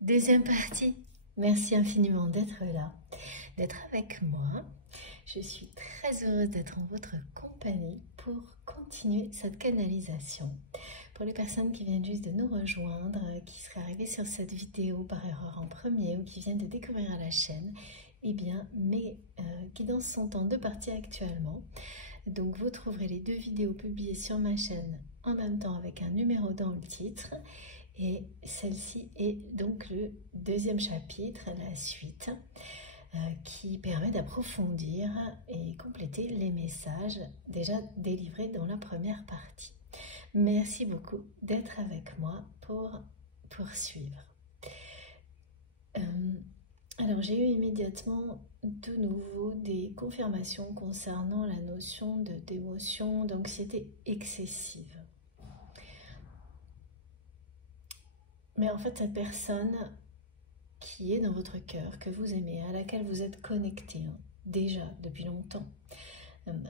Deuxième partie. Merci infiniment d'être là, d'être avec moi. Je suis très heureuse d'être en votre compagnie pour continuer cette canalisation. Pour les personnes qui viennent juste de nous rejoindre, qui seraient arrivées sur cette vidéo par erreur en premier ou qui viennent de découvrir la chaîne, eh bien, mes guidances sont en deux parties actuellement. Donc, vous trouverez les deux vidéos publiées sur ma chaîne en même temps avec un numéro dans le titre. Et celle-ci est donc le deuxième chapitre, la suite, qui permet d'approfondir et compléter les messages déjà délivrés dans la première partie. Merci beaucoup d'être avec moi pour poursuivre. Alors, j'ai eu immédiatement de nouveau des confirmations concernant la notion d'émotion, d'anxiété excessive. Mais en fait, cette personne qui est dans votre cœur, que vous aimez, à laquelle vous êtes connecté déjà depuis longtemps,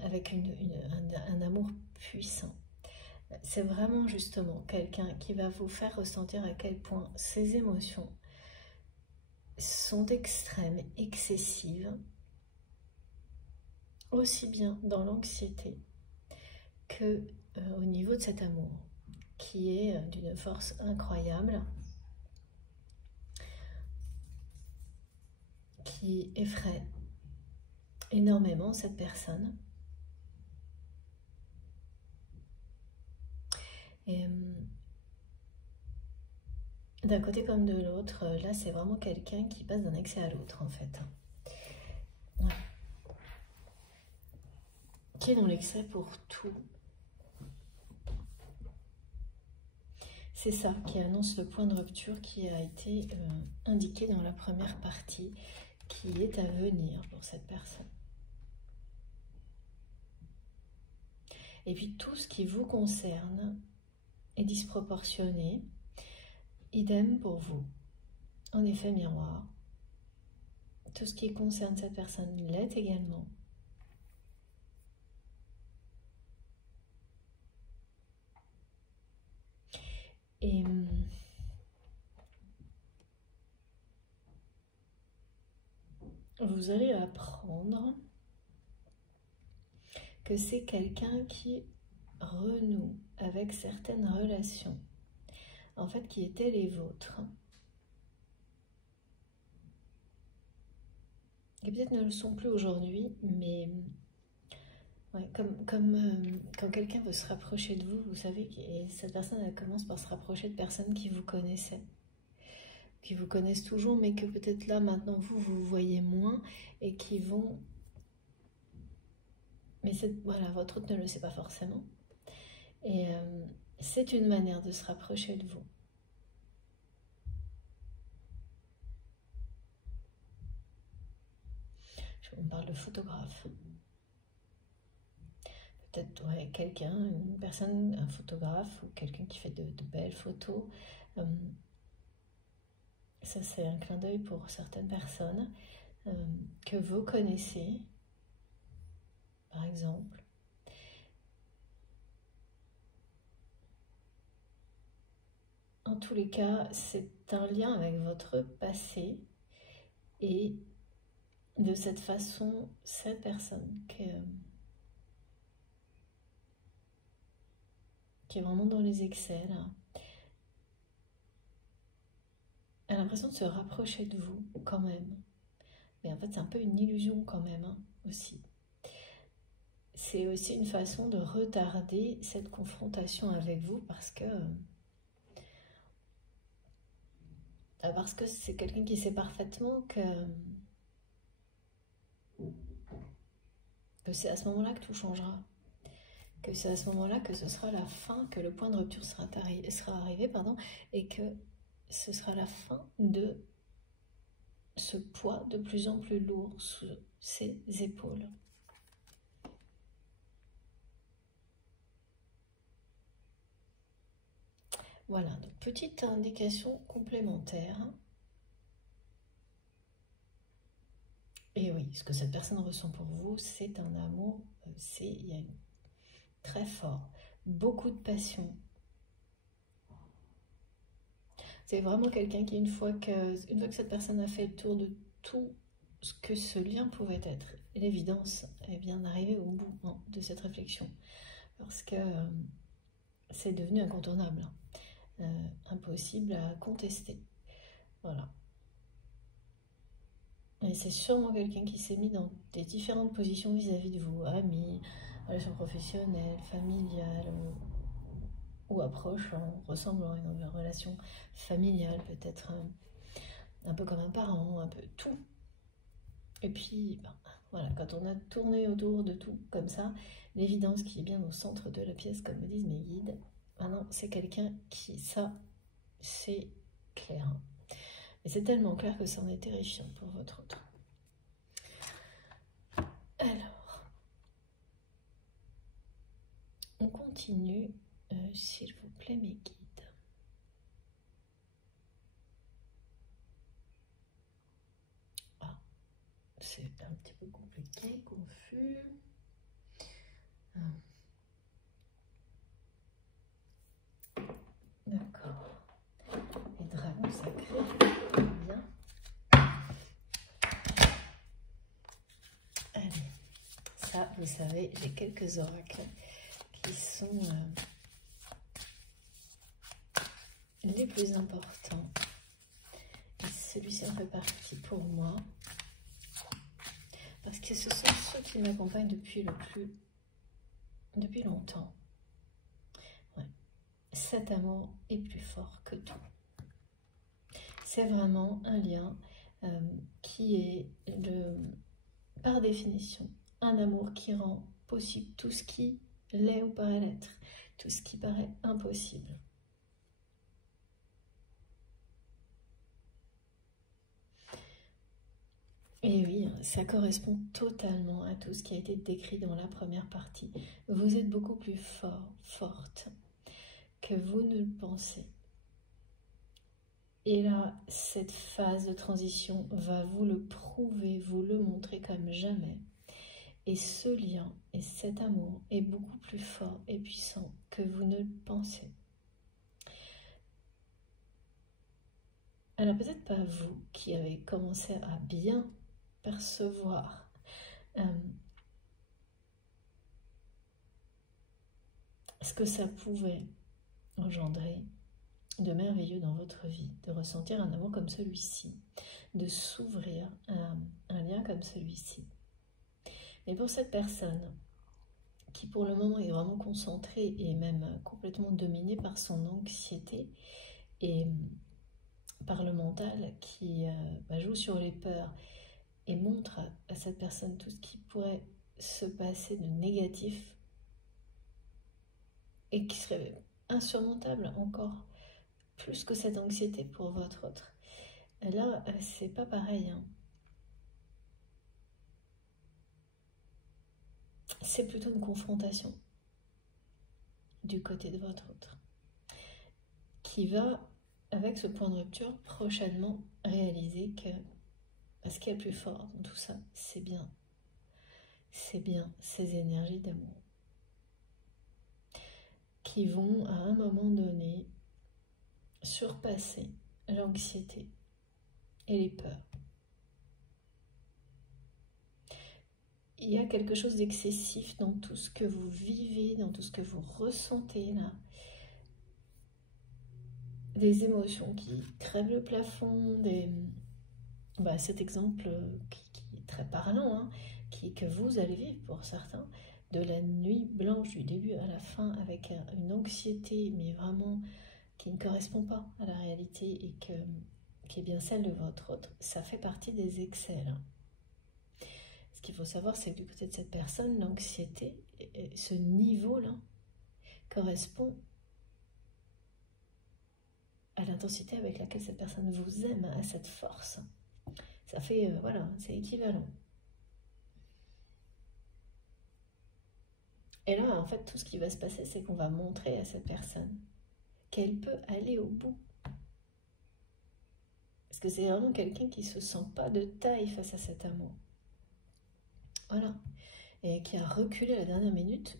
avec un amour puissant, c'est vraiment justement quelqu'un qui va vous faire ressentir à quel point ces émotions sont extrêmes, excessives, aussi bien dans l'anxiété que au niveau de cet amour, qui est d'une force incroyable, qui effraie énormément cette personne. Et d'un côté comme de l'autre, là c'est vraiment quelqu'un qui passe d'un excès à l'autre en fait. Ouais. Qui est dans l'excès pour tout. C'est ça qui annonce le point de rupture qui a été indiqué dans la première partie, qui est à venir pour cette personne. Et puis tout ce qui vous concerne est disproportionné. Idem pour vous. En effet, miroir. Tout ce qui concerne cette personne l'est également. Et vous allez apprendre que c'est quelqu'un qui renoue avec certaines relations, en fait, qui étaient les vôtres. Et peut-être ne le sont plus aujourd'hui, mais ouais, comme quand quelqu'un veut se rapprocher de vous, vous savez, et cette personne elle commence par se rapprocher de personnes qui vous connaissaient, qui vous connaissent toujours, mais que peut-être là, maintenant, vous voyez moins, et qui vont... Mais voilà, votre autre ne le sait pas forcément. Et c'est une manière de se rapprocher de vous. On parle de photographe. Peut-être ouais, quelqu'un, une personne, un photographe, ou quelqu'un qui fait de belles photos. Ça, c'est un clin d'œil pour certaines personnes que vous connaissez, par exemple. En tous les cas, c'est un lien avec votre passé, et de cette façon, cette personne qui est vraiment dans les excès, là, a l'impression de se rapprocher de vous quand même. Mais en fait, c'est un peu une illusion quand même, hein, aussi. C'est aussi une façon de retarder cette confrontation avec vous parce que c'est quelqu'un qui sait parfaitement que c'est à ce moment-là que tout changera. Que c'est à ce moment-là que ce sera la fin, que le point de rupture sera arrivé, pardon, et que ce sera la fin de ce poids de plus en plus lourd sous ses épaules. Voilà, donc petite indication complémentaire. Et oui, ce que cette personne ressent pour vous, c'est un amour, il y a très fort, beaucoup de passion. C'est vraiment quelqu'un qui, une fois que cette personne a fait le tour de tout ce que ce lien pouvait être, l'évidence est bien arrivée au bout de cette réflexion. Parce que c'est devenu incontournable, impossible à contester. Voilà. Et c'est sûrement quelqu'un qui s'est mis dans des différentes positions vis-à-vis de vous, amis, relations professionnelles, familiales, ou approches, ressemblant à une relation familiale, peut-être un peu comme un parent, un peu tout. Et puis, voilà, quand on a tourné autour de tout comme ça, l'évidence qui est bien au centre de la pièce, comme me disent mes guides, maintenant c'est quelqu'un qui, ça, c'est clair. Et c'est tellement clair que ça en est terrifiant pour votre autre. Alors, on continue, s'il vous plaît, mes guides. Ah, c'est un petit peu compliqué, confus. D'accord. Les dragons sacrés, bien. Allez, ça, vous savez, j'ai quelques oracles qui sont les plus importants. Et celui-ci en fait partie pour moi. Parce que ce sont ceux qui m'accompagnent depuis longtemps. Ouais. Cet amour est plus fort que tout. C'est vraiment un lien qui est, par définition, un amour qui rend possible tout ce qui l'est ou paraît l'être, tout ce qui paraît impossible. Et oui, ça correspond totalement à tout ce qui a été décrit dans la première partie. Vous êtes beaucoup plus forte que vous ne le pensez. Et là, cette phase de transition va vous le prouver, vous le montrer comme jamais. Et ce lien et cet amour est beaucoup plus fort et puissant que vous ne le pensez. Alors peut-être pas vous qui avez commencé à bien percevoir ce que ça pouvait engendrer de merveilleux dans votre vie, de ressentir un amour comme celui-ci, de s'ouvrir à un lien comme celui-ci. Mais pour cette personne qui pour le moment est vraiment concentrée et même complètement dominée par son anxiété et par le mental qui joue sur les peurs et montre à cette personne tout ce qui pourrait se passer de négatif et qui serait insurmontable encore plus que cette anxiété pour votre autre. Là, c'est pas pareil. Hein. C'est plutôt une confrontation du côté de votre autre qui va, avec ce point de rupture, prochainement réaliser que ce qui est le plus fort dans tout ça, c'est bien ces énergies d'amour qui vont à un moment donné surpasser l'anxiété et les peurs. Il y a quelque chose d'excessif dans tout ce que vous vivez, dans tout ce que vous ressentez là. Des émotions qui crèvent le plafond, cet exemple qui est très parlant, hein, que vous allez vivre pour certains, de la nuit blanche du début à la fin avec une anxiété, mais vraiment qui ne correspond pas à la réalité et qui est bien celle de votre autre, ça fait partie des excès. Là. Ce qu'il faut savoir, c'est que du côté de cette personne, l'anxiété, ce niveau-là, correspond à l'intensité avec laquelle cette personne vous aime, à cette force. Ça fait, voilà, c'est équivalent. Et là, en fait, tout ce qui va se passer, c'est qu'on va montrer à cette personne qu'elle peut aller au bout. Parce que c'est vraiment quelqu'un qui ne se sent pas de taille face à cet amour. Voilà. Et qui a reculé à la dernière minute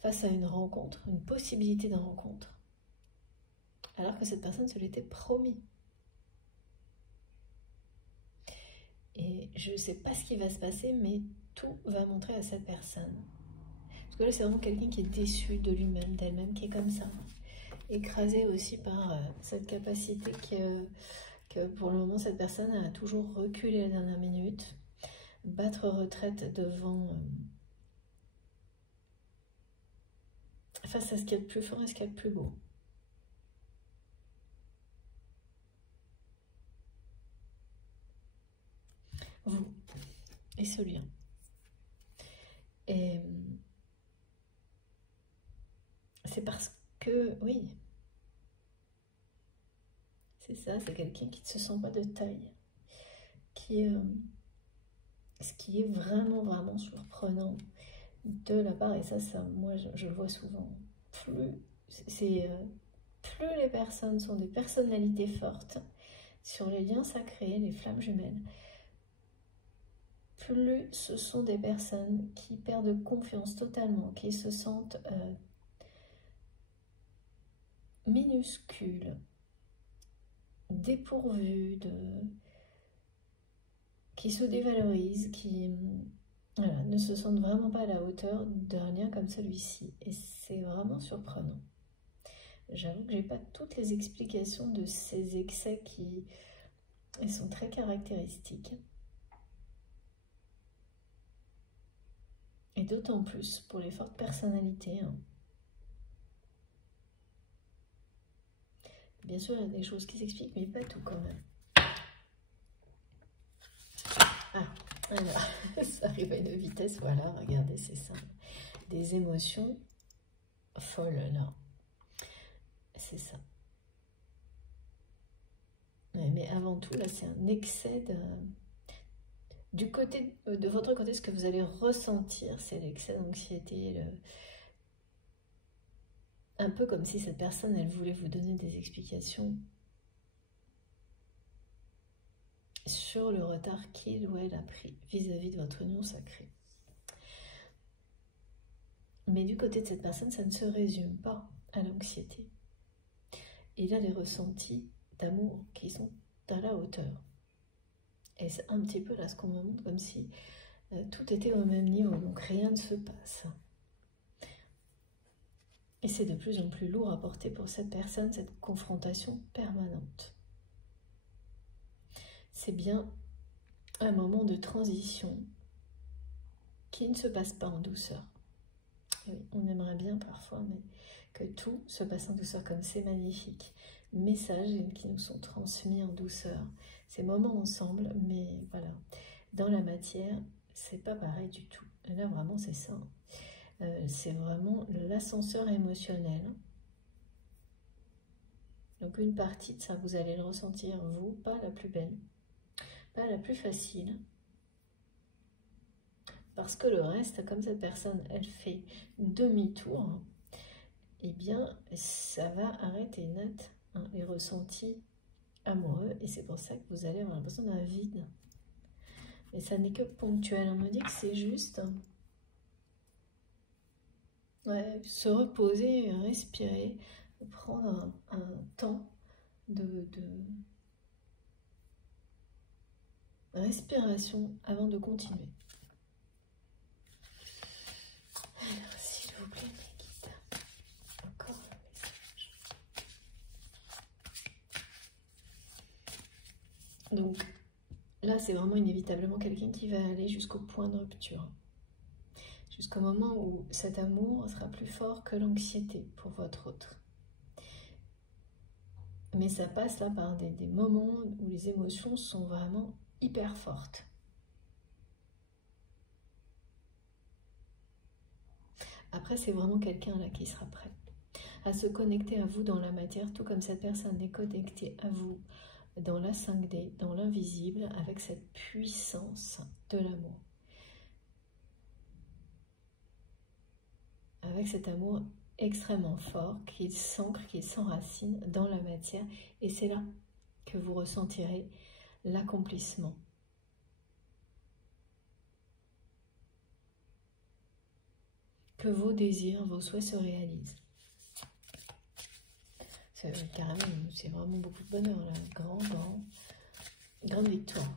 face à une rencontre, une possibilité de rencontre. alors que cette personne se l'était promis. Et je ne sais pas ce qui va se passer, mais tout va montrer à cette personne. Parce que là, c'est vraiment quelqu'un qui est déçu de lui-même, d'elle-même, qui est comme ça. Écrasé aussi par cette capacité que pour le moment, cette personne a toujours reculé à la dernière minute, battre retraite devant... face à ce qu'il y a de plus fort et ce qu'il y a de plus beau. Vous et ce lien. Et c'est parce que, oui, c'est ça, c'est quelqu'un qui ne se sent pas de taille, ce qui est vraiment, vraiment surprenant de la part, et ça moi, je le vois souvent, plus les personnes sont des personnalités fortes, sur les liens sacrés, les flammes jumelles, plus ce sont des personnes qui perdent confiance totalement, qui se sentent minuscules, dépourvues, qui se dévalorisent, qui voilà, ne se sentent vraiment pas à la hauteur d'un lien comme celui-ci. Et c'est vraiment surprenant. J'avoue que je n'ai pas toutes les explications de ces excès qui sont très caractéristiques. Et d'autant plus pour les fortes personnalités. Bien sûr, il y a des choses qui s'expliquent, mais pas tout quand même. Ah, alors, ça arrive à une vitesse, voilà, regardez, c'est ça. Des émotions folles, là. C'est ça. Mais avant tout, là, c'est un excès du côté, de votre côté, ce que vous allez ressentir, c'est l'excès d'anxiété, un peu comme si cette personne, elle voulait vous donner des explications sur le retard qu'il ou elle a pris vis-à-vis de votre union sacrée. Mais du côté de cette personne, ça ne se résume pas à l'anxiété. Il a des ressentis d'amour qui sont à la hauteur. Et c'est un petit peu là ce qu'on me montre, comme si tout était au même niveau, donc rien ne se passe. Et c'est de plus en plus lourd à porter pour cette personne, cette confrontation permanente. C'est bien un moment de transition qui ne se passe pas en douceur. Et oui, on aimerait bien parfois, mais que tout se passe en douceur, comme c'est magnifique. Messages qui nous sont transmis en douceur. Ces moments ensemble, mais voilà, dans la matière, c'est pas pareil du tout. Et là, vraiment, c'est ça. C'est vraiment l'ascenseur émotionnel. Donc une partie de ça, vous allez le ressentir, vous, pas la plus belle, pas la plus facile. Parce que le reste, comme cette personne, elle fait demi-tour, eh bien, ça va arrêter net les ressentis amoureux. Et c'est pour ça que vous allez avoir l'impression d'un vide. Et ça n'est que ponctuel. On me dit que c'est juste... Ouais, se reposer, respirer, prendre un temps de respiration avant de continuer. Alors, s'il vous plaît, mes guides, encore un message. Donc, là, c'est vraiment inévitablement quelqu'un qui va aller jusqu'au point de rupture. Jusqu'au moment où cet amour sera plus fort que l'anxiété pour votre autre. Mais ça passe là par des moments où les émotions sont vraiment hyper fortes. Après, c'est vraiment quelqu'un là qui sera prêt à se connecter à vous dans la matière, tout comme cette personne est connectée à vous dans la 5D, dans l'invisible, avec cette puissance de l'amour. Avec cet amour extrêmement fort, qu'il s'ancre, qu'il s'enracine dans la matière. Et c'est là que vous ressentirez l'accomplissement. Que vos désirs, vos souhaits se réalisent. Carrément, c'est vraiment beaucoup de bonheur, là. Grande victoire.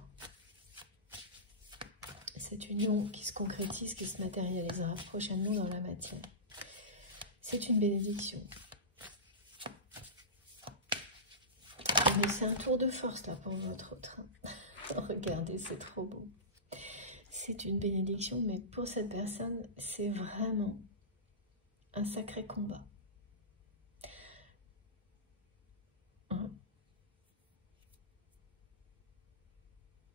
Cette union qui se concrétise, qui se matérialisera prochainement dans la matière. C'est une bénédiction. Mais c'est un tour de force là pour votre autre. Regardez, c'est trop beau. C'est une bénédiction, mais pour cette personne, c'est vraiment un sacré combat.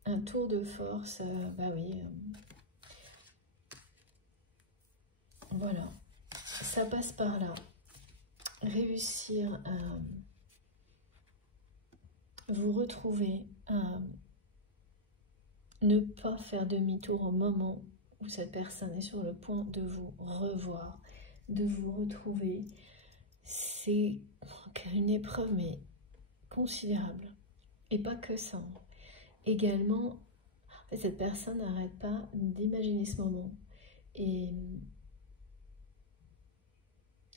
Un tour de force, bah oui. Voilà, ça passe par là. Réussir à vous retrouver, à ne pas faire demi-tour au moment où cette personne est sur le point de vous revoir, de vous retrouver. C'est une épreuve, mais considérable. Et pas que ça. Également, cette personne n'arrête pas d'imaginer ce moment. Et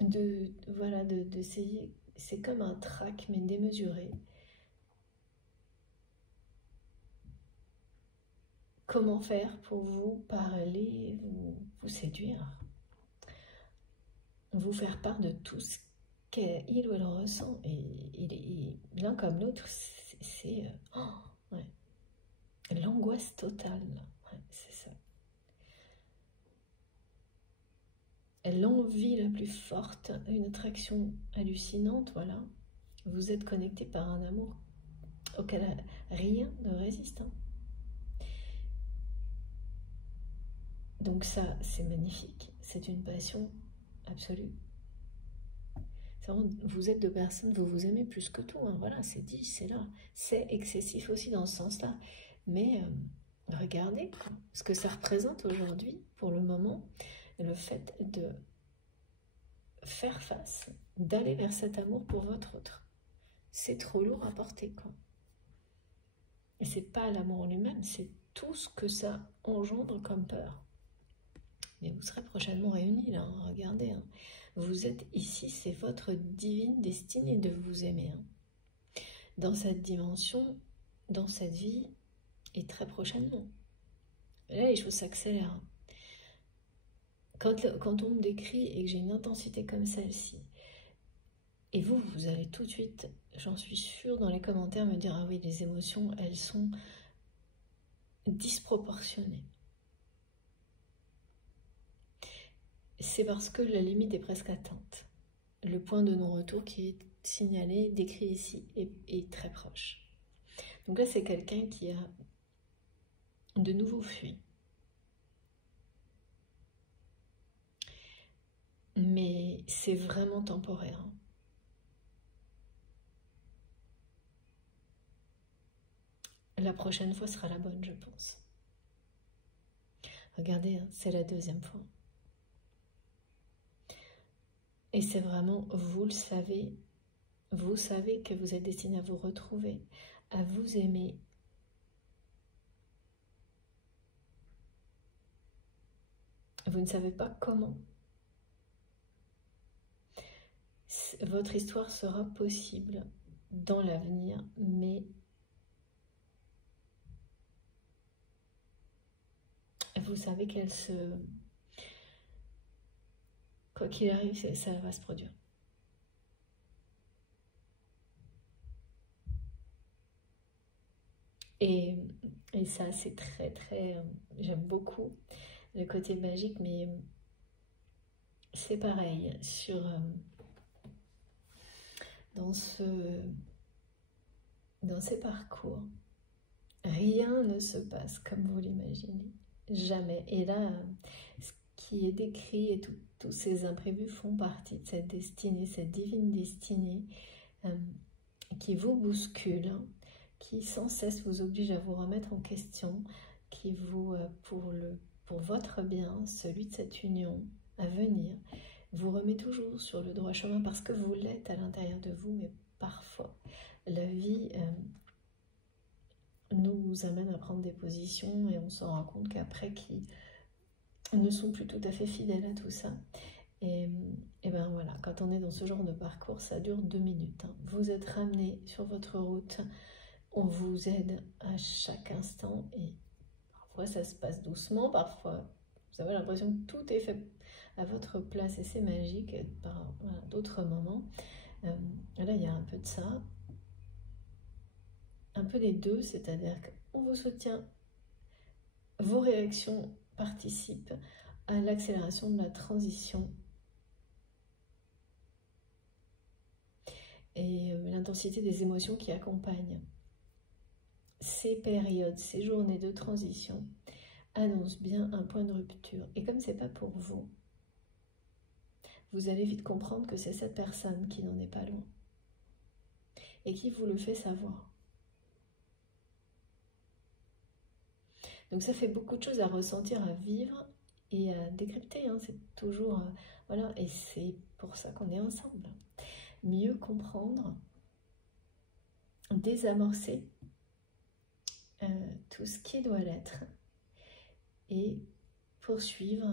d'essayer, c'est comme un trac, mais démesuré. Comment faire pour vous parler, vous séduire, vous faire part de tout ce qu'il ou elle ressent. Et l'un comme l'autre, c'est ouais, l'angoisse totale. Ouais, c'est ça. L'envie la plus forte, une attraction hallucinante, voilà. Vous êtes connecté par un amour auquel rien ne résiste. Donc ça, c'est magnifique. C'est une passion absolue. Vous êtes deux personnes, vous vous aimez plus que tout. Voilà, c'est dit, c'est là. C'est excessif aussi dans ce sens-là. Mais regardez ce que ça représente aujourd'hui, pour le moment, le fait de faire face, d'aller vers cet amour pour votre autre. C'est trop lourd à porter, quoi. Et c'est pas l'amour en lui-même, c'est tout ce que ça engendre comme peur. Mais vous serez prochainement réunis, là, regardez. Vous êtes ici, c'est votre divine destinée de vous aimer. Dans cette dimension, dans cette vie, et très prochainement. Et là, les choses s'accélèrent. Quand on me décrit et que j'ai une intensité comme celle-ci, et vous allez tout de suite, j'en suis sûre, dans les commentaires, me dire « Ah oui, les émotions, elles sont disproportionnées. » C'est parce que la limite est presque atteinte. Le point de non-retour qui est signalé, décrit ici, est très proche. Donc là, c'est quelqu'un qui a de nouveau fui. Mais c'est vraiment temporaire. La prochaine fois sera la bonne, je pense. Regardez, c'est la deuxième fois. Et c'est vraiment, vous savez que vous êtes destiné à vous retrouver, à vous aimer. Vous ne savez pas comment. Votre histoire sera possible dans l'avenir, mais vous savez qu'elle se... Quoi qu'il arrive, ça va se produire. Et ça, c'est très, j'aime beaucoup le côté magique, mais c'est pareil, dans ces parcours, rien ne se passe comme vous l'imaginez, jamais. Et là, ce qui est décrit et tous ces imprévus font partie de cette destinée, cette divine destinée qui vous bouscule, qui sans cesse vous oblige à vous remettre en question, qui vous, pour votre bien, celui de cette union à venir, vous remet toujours sur le droit chemin parce que vous l'êtes à l'intérieur de vous, mais parfois la vie nous amène à prendre des positions et on s'en rend compte qu'après qui ne sont plus tout à fait fidèles à tout ça. Et, et ben voilà, quand on est dans ce genre de parcours, ça dure 2 minutes. Hein. Vous êtes ramené sur votre route, on vous aide à chaque instant et parfois ça se passe doucement, parfois vous avez l'impression que tout est fait à votre place et c'est magique. Par voilà, d'autres moments, là il y a un peu de ça, un peu des deux, c'est-à-dire qu'on vous soutient, vos réactions participent à l'accélération de la transition et l'intensité des émotions qui accompagnent ces périodes, ces journées de transition annoncent bien un point de rupture. Et comme c'est pas pour vous, vous allez vite comprendre que c'est cette personne qui n'en est pas loin et qui vous le fait savoir. Donc ça fait beaucoup de choses à ressentir, à vivre et à décrypter. Hein. C'est toujours... voilà, et c'est pour ça qu'on est ensemble. Mieux comprendre, désamorcer tout ce qui doit l'être et poursuivre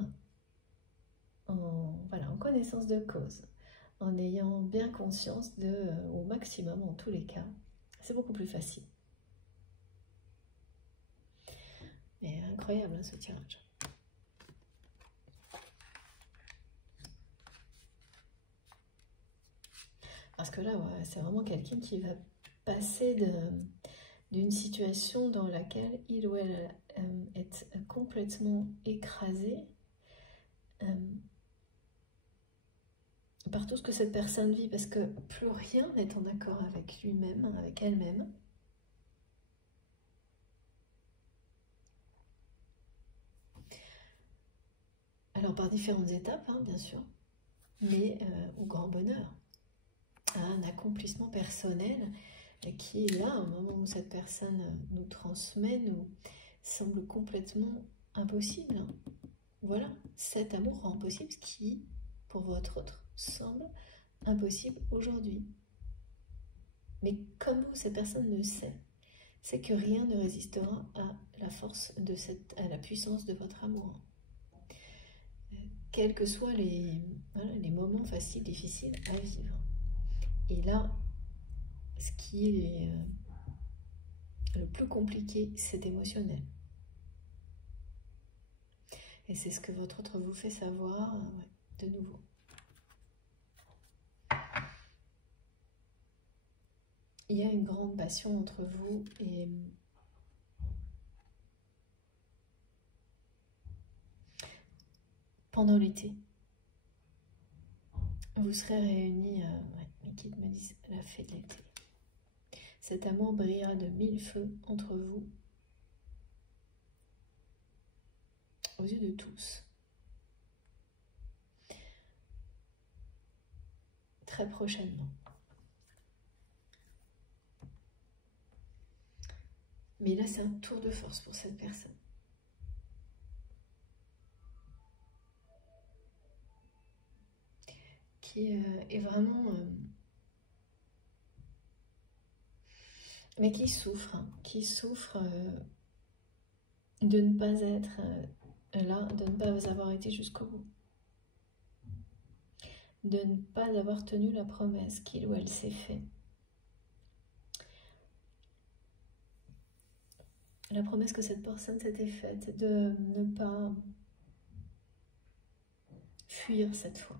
voilà, en connaissance de cause, en ayant bien conscience au maximum, en tous les cas, c'est beaucoup plus facile. Mais incroyable hein, ce tirage. Parce que là, ouais, c'est vraiment quelqu'un qui va passer d'une situation dans laquelle il ou elle est complètement écrasé par tout ce que cette personne vit, parce que plus rien n'est en accord avec lui-même, avec elle-même. Alors par différentes étapes, hein, bien sûr, mais au grand bonheur, à un accomplissement personnel qui est là, au moment où cette personne nous transmet, nous semble complètement impossible. Hein. Voilà, cet amour rend possible ce qui, pour votre autre, semble impossible aujourd'hui. Mais comme vous, cette personne le sait, c'est que rien ne résistera à la force de à la puissance de votre amour. Quels que soient voilà, les moments faciles, difficiles à vivre. Et là, ce qui est le plus compliqué, c'est émotionnel. Et c'est ce que votre autre vous fait savoir, ouais, de nouveau. Il y a une grande passion entre vous et pendant l'été, vous serez réunis, mes guides me disent, la fête de l'été. Cet amour brillera de 1000 feux entre vous, aux yeux de tous. Très prochainement. Mais là, c'est un tour de force pour cette personne. Qui est vraiment... mais qui souffre. Hein, qui souffre de ne pas être là, de ne pas avoir été jusqu'au bout. De ne pas avoir tenu la promesse qu'il ou elle s'est fait. La promesse que cette personne s'était faite de ne pas fuir cette fois.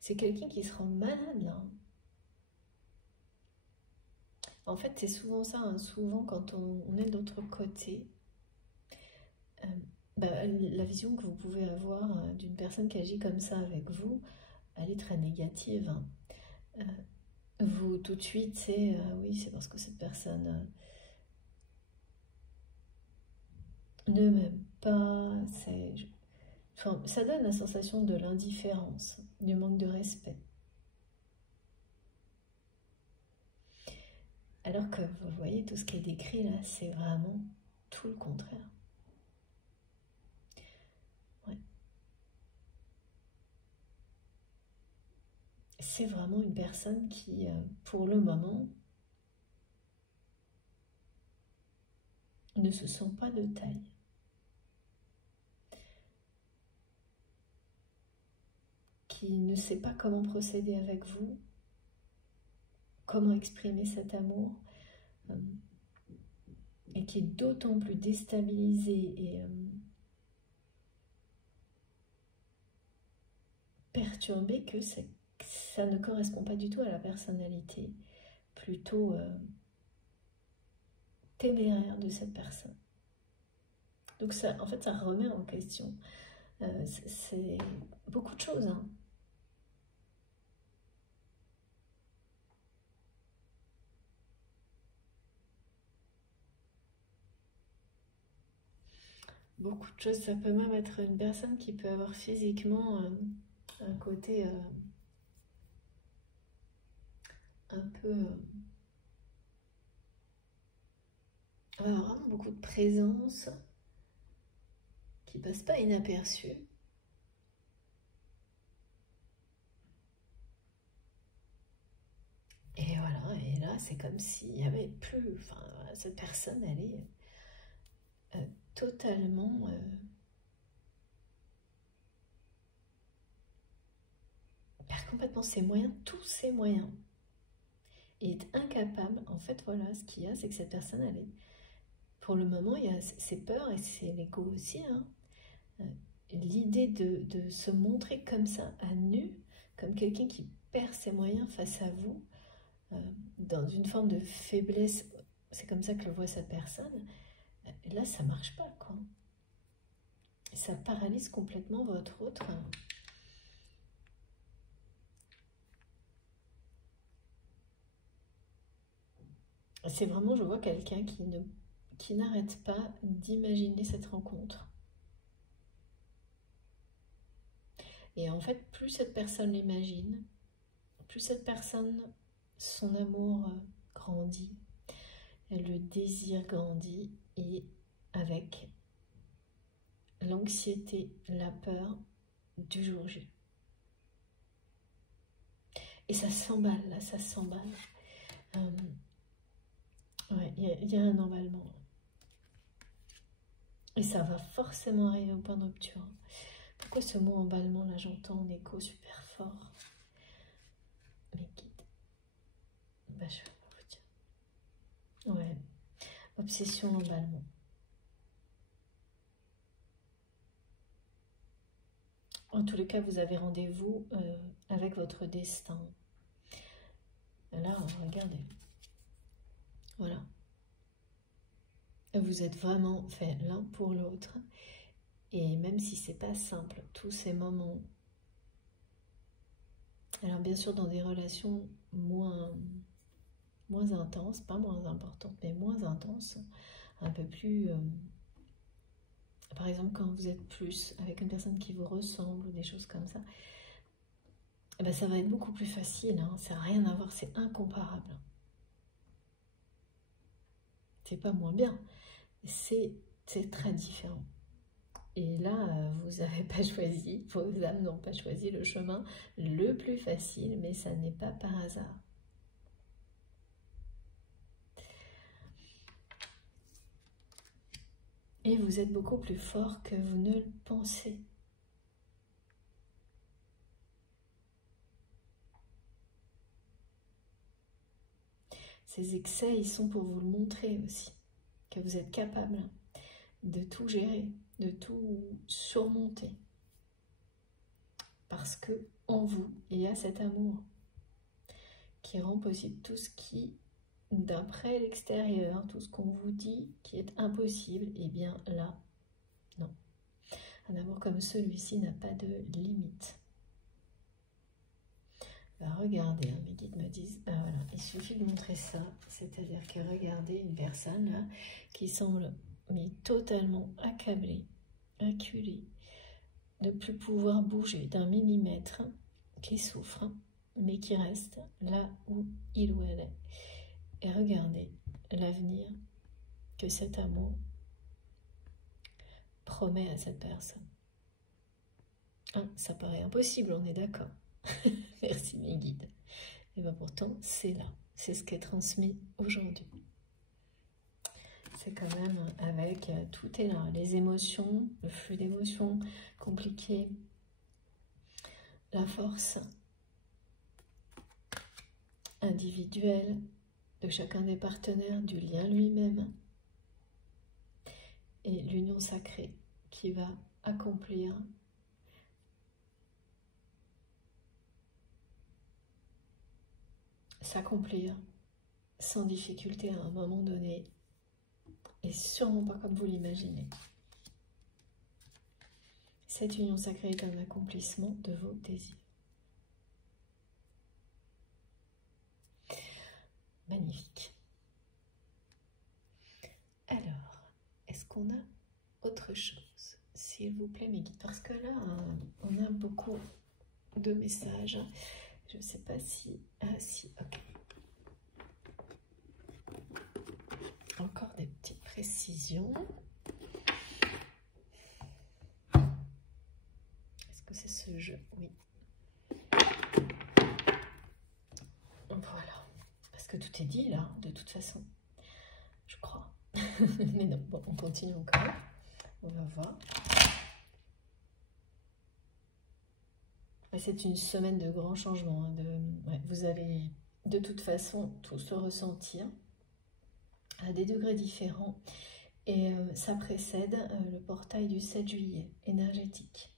C'est quelqu'un qui se rend malade là. En fait, c'est souvent ça, hein. Souvent quand on est de l'autre côté, la vision que vous pouvez avoir d'une personne qui agit comme ça avec vous, elle est très négative. Hein. Vous, tout de suite, c'est oui, c'est parce que cette personne ne m'aime pas, enfin, ça donne la sensation de l'indifférence, du manque de respect. Alors que vous voyez, tout ce qui est décrit là, c'est vraiment tout le contraire. Ouais. C'est vraiment une personne qui, pour le moment, ne se sent pas de taille. qui ne sait pas comment procéder avec vous, comment exprimer cet amour, et qui est d'autant plus déstabilisé et perturbé que ça ne correspond pas du tout à la personnalité plutôt téméraire de cette personne. Donc ça, en fait, ça remet en question. C'est beaucoup de choses, hein. Beaucoup de choses, ça peut même être une personne qui peut avoir physiquement un côté un peu... vraiment beaucoup de présence qui passe pas inaperçue. Et voilà, et là c'est comme s'il n'y avait plus... Enfin, cette personne, elle est totalement... perd complètement ses moyens, tous ses moyens. Et est incapable, en fait, voilà, ce qu'il y a, c'est que cette personne, elle est... Pour le moment, il y a ses peurs et c'est l'ego aussi, hein. L'idée de se montrer comme ça, à nu, comme quelqu'un qui perd ses moyens face à vous, dans une forme de faiblesse, c'est comme ça que le voit cette personne, là, ça marche pas, quoi. Ça paralyse complètement votre autre. C'est vraiment, je vois quelqu'un qui n'arrête pas d'imaginer cette rencontre. Et en fait, plus cette personne l'imagine, plus cette personne, son amour grandit, le désir grandit, et avec l'anxiété, la peur du jour J. Et ça s'emballe, là, ça s'emballe. Ouais, il y a un emballement. Et ça va forcément arriver au point de rupture. Pourquoi ce mot emballement, là, j'entends en écho super fort. Mes guides. Bah, je vais pas vous dire. Ouais. Obsession, emballement. En tous les cas, vous avez rendez-vous avec votre destin. Là, regardez. Voilà. Vous êtes vraiment fait l'un pour l'autre. Et même si c'est pas simple, tous ces moments... Alors bien sûr, dans des relations moins intenses, pas moins importantes, mais moins intenses, un peu plus... par exemple, quand vous êtes plus avec une personne qui vous ressemble ou des choses comme ça, eh ben, ça va être beaucoup plus facile, hein, ça n'a rien à voir, c'est incomparable. C'est pas moins bien, c'est très différent. Et là, vous n'avez pas choisi, vos âmes n'ont pas choisi le chemin le plus facile, mais ça n'est pas par hasard. Et vous êtes beaucoup plus fort que vous ne le pensez. Ces excès, ils sont pour vous le montrer aussi, que vous êtes capable de tout gérer, de tout surmonter. Parce que en vous, il y a cet amour qui rend possible tout ce qui, d'après l'extérieur, tout ce qu'on vous dit qui est impossible, et bien là, non. Un amour comme celui-ci n'a pas de limite. Ben regardez, hein, mes guides me disent, ben voilà, il suffit de montrer ça, c'est-à-dire que regardez une personne là qui semble mais totalement accablée, acculée, ne plus pouvoir bouger d'un millimètre, qui souffre, mais qui reste là où il ou elle est. Et regardez l'avenir que cet amour promet à cette personne. Hein, ça paraît impossible, on est d'accord. Merci mes guides. Et bien pourtant, c'est là. C'est ce qui est transmis aujourd'hui. C'est quand même avec, tout est là. Les émotions, le flux d'émotions compliqué. la force individuelle de chacun des partenaires, du lien lui-même, et l'union sacrée qui va accomplir s'accomplir sans difficulté à un moment donné, et sûrement pas comme vous l'imaginez. Cette union sacrée est un accomplissement de vos désirs. Magnifique. Alors, est-ce qu'on a autre chose? S'il vous plaît, mes guides, parce que là, on a beaucoup de messages. Je ne sais pas si... Ah, si, ok. Encore des petites précisions. Est-ce que c'est ce jeu? Oui. Voilà. Parce que tout est dit, là, de toute façon. Je crois. Mais non, bon, on continue encore. On va voir. C'est une semaine de grands changements. Ouais, vous allez de toute façon tous le ressentir à des degrés différents. Et ça précède le portail du 7 juillet énergétique.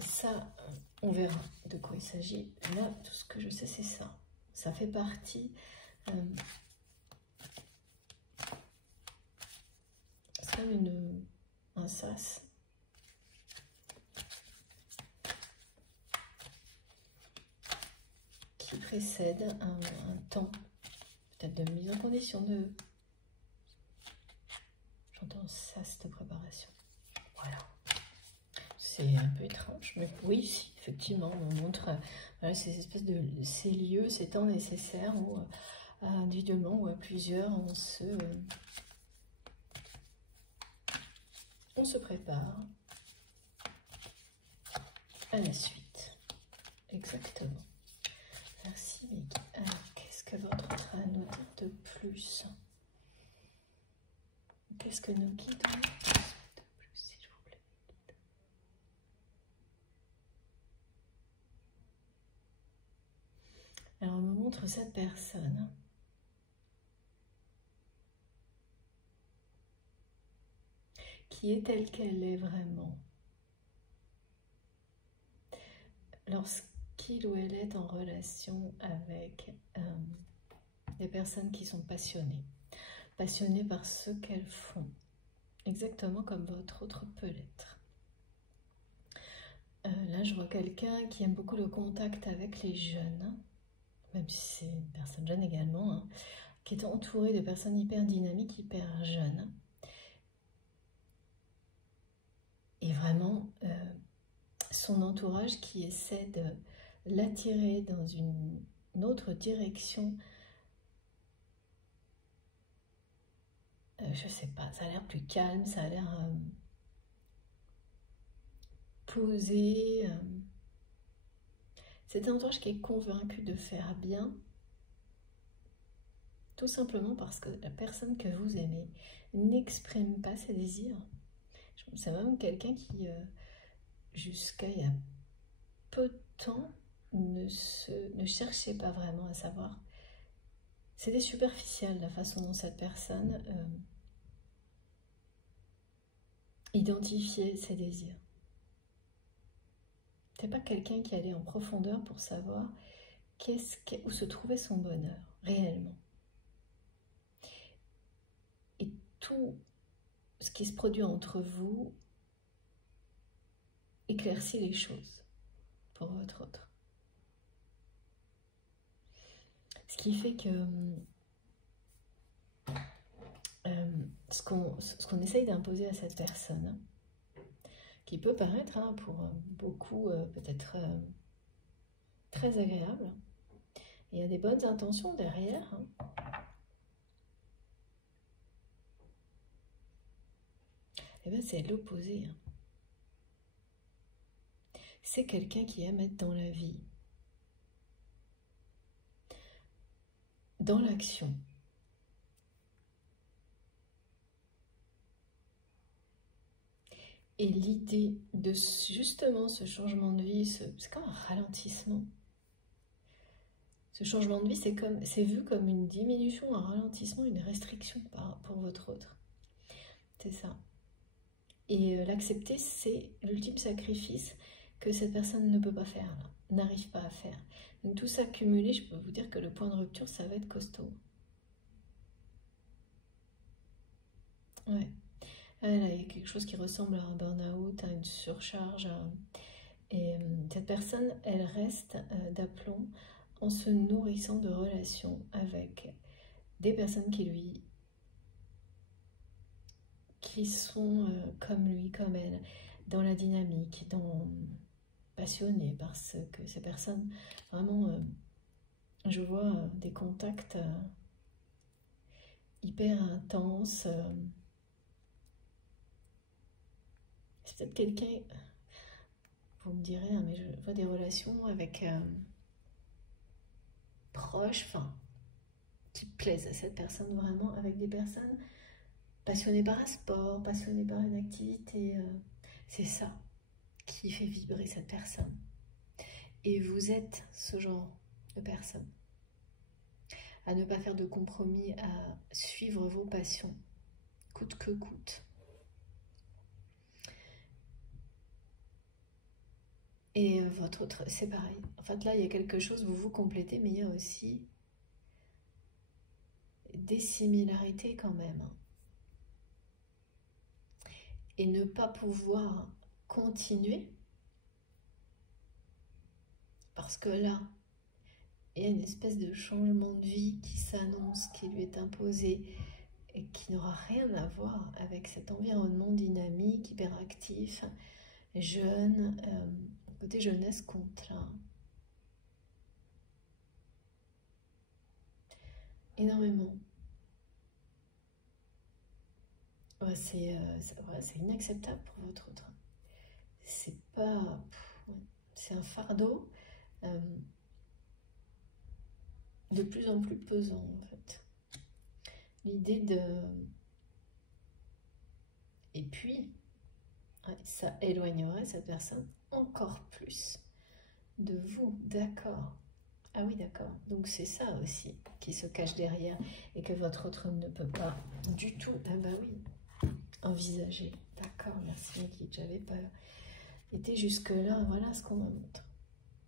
Ça, on verra de quoi il s'agit. Là, tout ce que je sais, c'est ça. Ça fait partie... c'est comme un sas. Qui précède un temps, peut-être de mise en condition de... J'entends sas de préparation. Voilà. C'est un peu étrange, mais oui, si, effectivement, on montre voilà, ces espèces de... ces lieux, ces temps nécessaires où, individuellement ou à plusieurs, on se prépare à la suite. Exactement. Merci, Mickey. Alors, qu'est-ce que votre autre à nous dire de plus? Qu'est-ce que nos guides ont de plus, s'il vous plaît? Alors, on me montre cette personne qui est telle qu'elle est vraiment. Lorsqu'il ou elle est en relation avec des personnes qui sont passionnées par ce qu'elles font, exactement comme votre autre peut l'être. Là, je vois quelqu'un qui aime beaucoup le contact avec les jeunes, même si c'est une personne jeune également, hein, qui est entourée de personnes hyper dynamiques, hyper jeunes. Et vraiment, son entourage qui essaie de l'attirer dans une autre direction. Je sais pas, ça a l'air plus calme, ça a l'air posé. C'est un entourage qui est convaincu de faire bien, tout simplement parce que la personne que vous aimez n'exprime pas ses désirs. C'est même quelqu'un qui, jusqu'à il y a peu de temps, ne cherchait pas vraiment à savoir. C'était superficiel la façon dont cette personne identifiait ses désirs. C'était pas quelqu'un qui allait en profondeur pour savoir où se trouvait son bonheur réellement. Et tout ce qui se produit entre vous éclaircit les choses pour votre autre. Ce qui fait que ce qu'on essaye d'imposer à cette personne, qui peut paraître pour beaucoup peut-être très agréable, et il y a des bonnes intentions derrière, et bien c'est l'opposé. C'est quelqu'un qui aime être dans la vie, dans l'action, Et l'idée de justement ce changement de vie, c'est comme un ralentissement. Ce changement de vie, c'est vu comme une diminution, un ralentissement, une restriction pour votre autre. C'est ça. Et l'accepter, c'est l'ultime sacrifice que cette personne ne peut pas faire, n'arrive pas à faire. Donc tout ça cumulé, je peux vous dire que le point de rupture, ça va être costaud. Ouais. Là, il y a quelque chose qui ressemble à un burn-out, à une surcharge. Et cette personne, elle reste d'aplomb en se nourrissant de relations avec des personnes qui sont comme lui, comme elle, dans la dynamique, passionnées, parce que ces personnes, vraiment, je vois des contacts hyper intenses. C'est peut-être quelqu'un, vous me direz, hein, mais je vois des relations avec proches, enfin, qui plaisent à cette personne vraiment, avec des personnes passionnées par un sport, passionnées par une activité. C'est ça qui fait vibrer cette personne. Et vous êtes ce genre de personne. À ne pas faire de compromis, à suivre vos passions, coûte que coûte. Et votre autre, c'est pareil. En fait, là, il y a quelque chose, vous vous complétez, mais il y a aussi des similarités quand même. Et ne pas pouvoir continuer, parce que là, il y a une espèce de changement de vie qui s'annonce, qui lui est imposé, et qui n'aura rien à voir avec cet environnement dynamique, hyperactif, jeune. Côté jeunesse compte là. Énormément. Ouais, c'est inacceptable pour votre autre. C'est pas... C'est un fardeau de plus en plus pesant en fait. L'idée de... Et puis, ça éloignerait cette personne encore plus de vous, d'accord. Ah oui, d'accord. Donc c'est ça aussi qui se cache derrière et que votre autre ne peut pas du tout, ah bah oui, envisager. D'accord, merci Niki, j'avais pas été jusque-là, voilà ce qu'on me montre.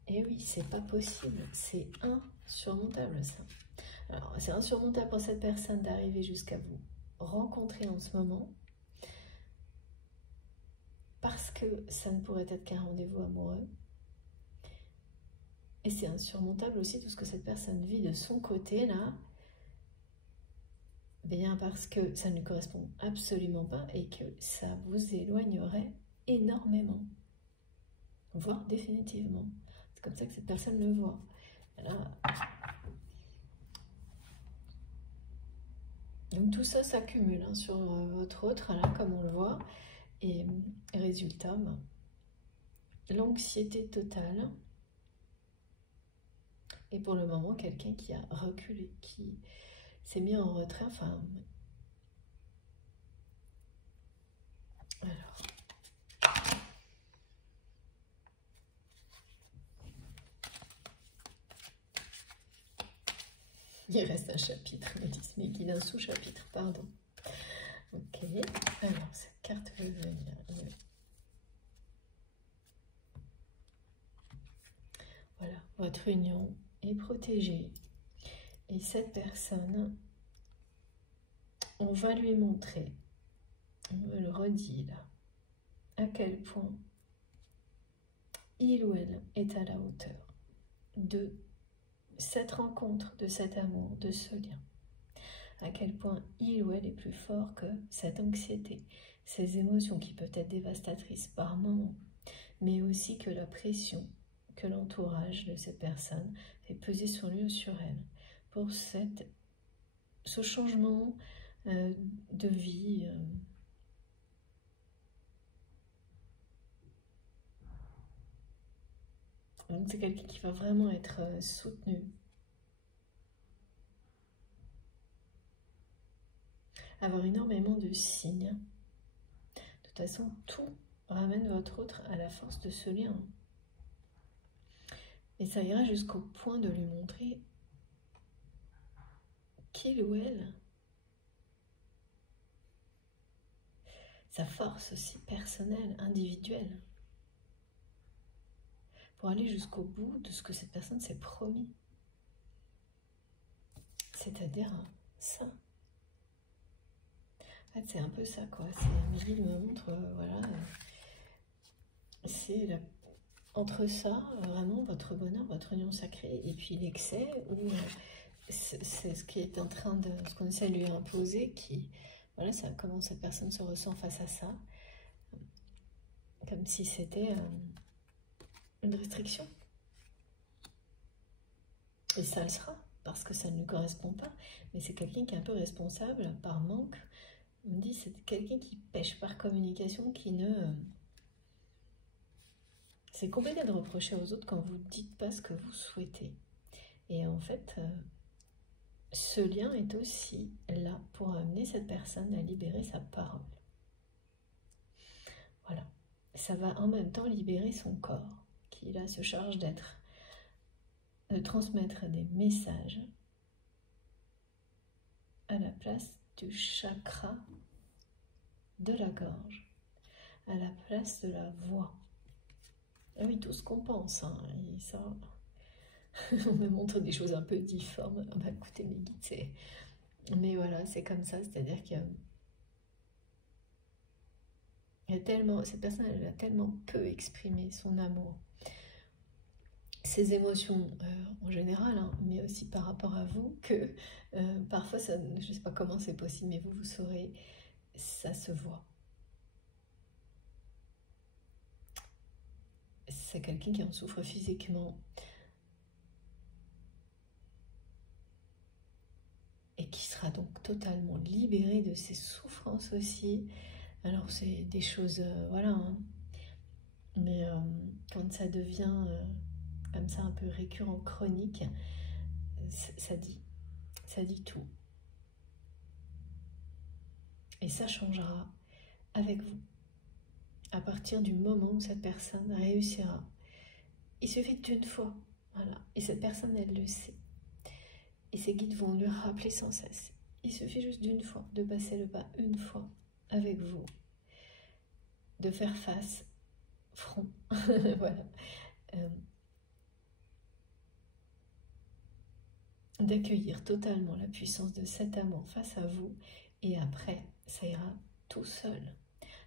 Et oui, c'est pas possible, c'est insurmontable ça. Alors, c'est insurmontable pour cette personne d'arriver jusqu'à vous rencontrer en ce moment, parce que ça ne pourrait être qu'un rendez-vous amoureux. Et c'est insurmontable aussi tout ce que cette personne vit de son côté là, bien parce que ça ne lui correspond absolument pas et que ça vous éloignerait énormément, voire définitivement. C'est comme ça que cette personne le voit. Là, donc tout ça s'accumule hein, sur votre autre, là, comme on le voit, et résultat, l'anxiété totale. Et pour le moment, quelqu'un qui a reculé, qui s'est mis en retrait, enfin... Alors... Il reste un chapitre, mais qui d'un sous-chapitre, pardon. Ok, alors cette carte veut venir. Oui. Voilà, votre union est protégée. Et cette personne, on va lui montrer, on me le redit là, à quel point il ou elle est à la hauteur de cette rencontre, de cet amour, de ce lien. À quel point il ou elle est plus fort que cette anxiété, ces émotions qui peuvent être dévastatrices par moments, mais aussi que la pression que l'entourage de cette personne fait peser sur lui ou sur elle pour ce changement de vie. Donc c'est quelqu'un qui va vraiment être soutenu. Avoir énormément de signes. De toute façon, tout ramène votre autre à la force de ce lien. Et ça ira jusqu'au point de lui montrer qu'il ou elle, sa force aussi personnelle, individuelle, pour aller jusqu'au bout de ce que cette personne s'est promis. C'est-à-dire ça. En fait, c'est un peu ça, quoi. Amélie me montre, voilà, c'est entre ça, vraiment, votre bonheur, votre union sacrée, et puis l'excès, où c'est ce qui est en train de, ce qu'on essaie de lui imposer, qui, voilà, ça, comment cette personne se ressent face à ça, comme si c'était une restriction. Et ça le sera, parce que ça ne lui correspond pas, mais c'est quelqu'un qui est un peu responsable par manque. On me dit, c'est quelqu'un qui pêche par communication, qui ne... C'est compliqué de reprocher aux autres quand vous ne dites pas ce que vous souhaitez. Et en fait, ce lien est aussi là pour amener cette personne à libérer sa parole. Voilà. Ça va en même temps libérer son corps, qui là se charge de transmettre des messages à la place du chakra de la gorge, à la place de la voix. Ah oui, tout ce qu'on pense, hein, et ça, on me montre des choses un peu difformes. Ah bah écoutez mes guides, c'est... Mais voilà, c'est comme ça, c'est-à-dire que cette personne, elle a tellement peu exprimé son amour, ses émotions en général, hein, mais aussi par rapport à vous, que parfois, ça, je ne sais pas comment c'est possible, mais vous saurez, ça se voit. C'est quelqu'un qui en souffre physiquement et qui sera donc totalement libéré de ses souffrances aussi. Alors c'est des choses, voilà, hein, mais quand ça devient comme ça un peu récurrent, chronique, ça dit tout. Et ça changera avec vous. À partir du moment où cette personne réussira. Il suffit d'une fois, voilà. Et cette personne, elle le sait. Et ses guides vont lui rappeler sans cesse. Il suffit juste d'une fois, de passer le pas une fois avec vous. De faire face, front, voilà. D'accueillir totalement la puissance de cet amour face à vous. Et après, ça ira tout seul.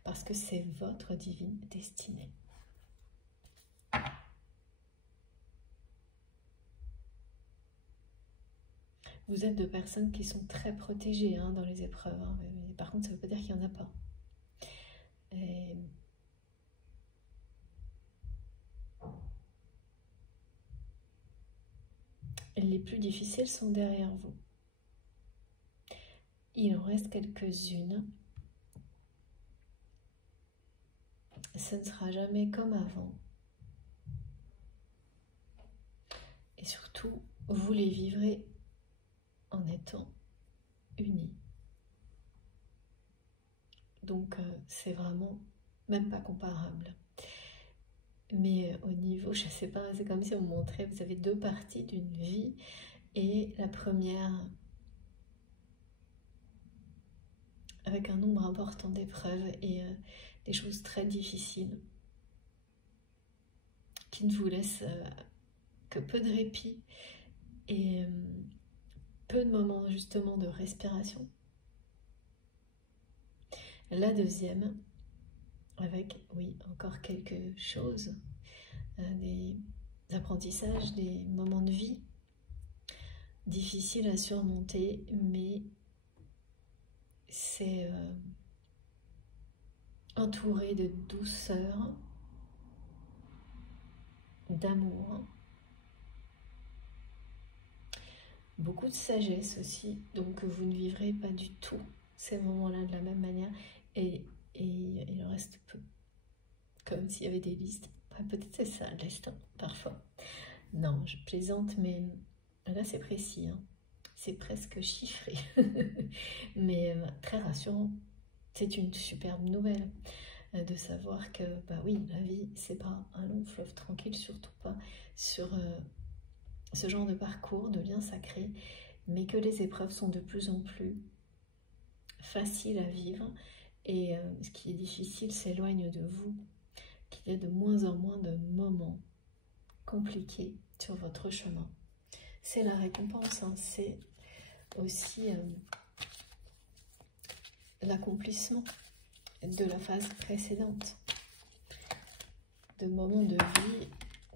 Parce que c'est votre divine destinée. Vous êtes deux personnes qui sont très protégées hein, dans les épreuves. Hein, mais par contre, ça ne veut pas dire qu'il n'y en a pas. Et... les plus difficiles sont derrière vous. Il en reste quelques-unes. Ce ne sera jamais comme avant. Et surtout, vous les vivrez en étant unis. Donc, c'est vraiment même pas comparable. Mais au niveau, je ne sais pas, c'est comme si on montrait, vous avez deux parties d'une vie. Et la première, avec un nombre important d'épreuves et des choses très difficiles, qui ne vous laissent que peu de répit et peu de moments justement de respiration. La deuxième, avec, oui, encore quelque chose, des apprentissages, des moments de vie difficiles à surmonter, mais c'est entouré de douceur, d'amour, beaucoup de sagesse aussi, donc vous ne vivrez pas du tout ces moments-là de la même manière, et il reste peu, comme s'il y avait des listes. Peut-être c'est ça l'instant, parfois. Non, je plaisante, mais là c'est précis, hein. C'est presque chiffré, mais très rassurant. C'est une superbe nouvelle. de savoir que, bah oui, la vie, c'est pas un long fleuve tranquille, surtout pas sur ce genre de parcours, de lien sacré, mais que les épreuves sont de plus en plus faciles à vivre, et ce qui est difficile s'éloigne de vous, qu'il y a de moins en moins de moments compliqués sur votre chemin. C'est la récompense, hein, c'est aussi l'accomplissement de la phase précédente, de moments de vie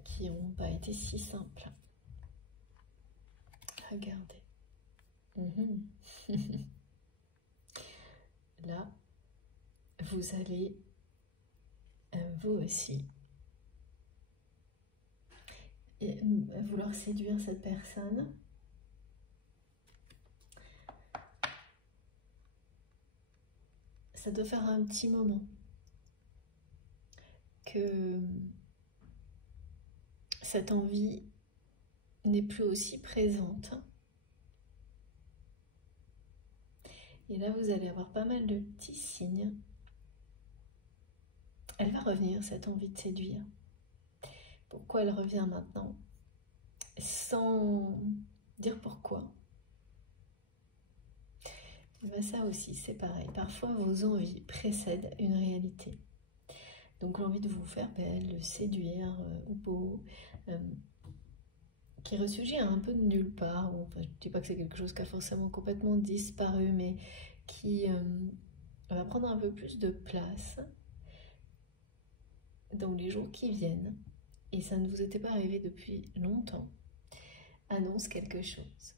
qui n'ont pas été si simples. Regardez. Là, vous allez, vous aussi, vouloir séduire cette personne. Ça doit faire un petit moment que cette envie n'est plus aussi présente. Et là, vous allez avoir pas mal de petits signes. Elle va revenir, cette envie de séduire. Pourquoi elle revient maintenant? Sans dire pourquoi. Ben ça aussi, c'est pareil. Parfois, vos envies précèdent une réalité. Donc l'envie de vous faire belle, de séduire ou beau, qui ressurgit un peu de nulle part. Enfin, je ne dis pas que c'est quelque chose qui a forcément complètement disparu, mais qui va prendre un peu plus de place dans les jours qui viennent. Et ça ne vous était pas arrivé depuis longtemps. Annonce quelque chose.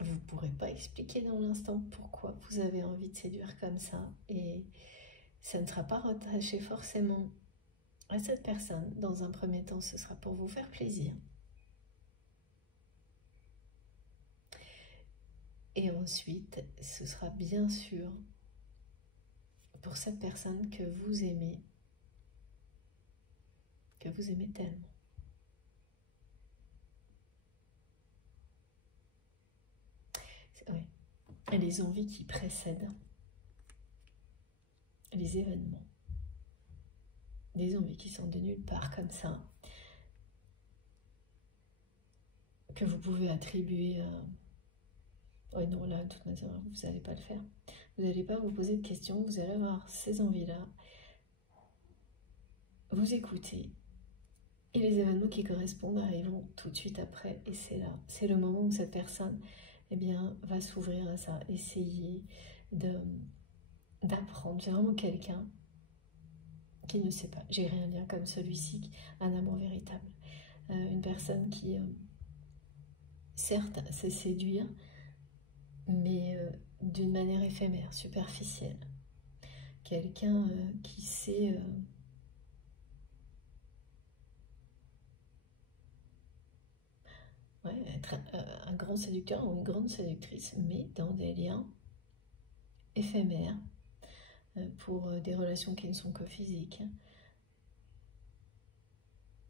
Vous ne pourrez pas expliquer dans l'instant pourquoi vous avez envie de séduire comme ça. Et ça ne sera pas rattaché forcément à cette personne. Dans un premier temps, ce sera pour vous faire plaisir. Et ensuite, ce sera bien sûr pour cette personne que vous aimez tellement. Ouais. Et les envies qui précèdent les événements. Des envies qui sont de nulle part comme ça, que vous pouvez attribuer à... Oui, non, là, de toute manière, vous n'allez pas le faire. Vous n'allez pas vous poser de questions, vous allez avoir ces envies-là, vous écoutez, et les événements qui correspondent arriveront tout de suite après, et c'est là, c'est le moment où cette personne, eh bien, va s'ouvrir à ça, essayer d'apprendre. C'est vraiment quelqu'un qui ne sait pas gérer un lien comme celui-ci, un amour véritable. Une personne qui, certes, sait séduire, mais d'une manière éphémère, superficielle. Quelqu'un qui sait être un grand séducteur ou une grande séductrice, mais dans des liens éphémères, pour des relations qui ne sont que physiques,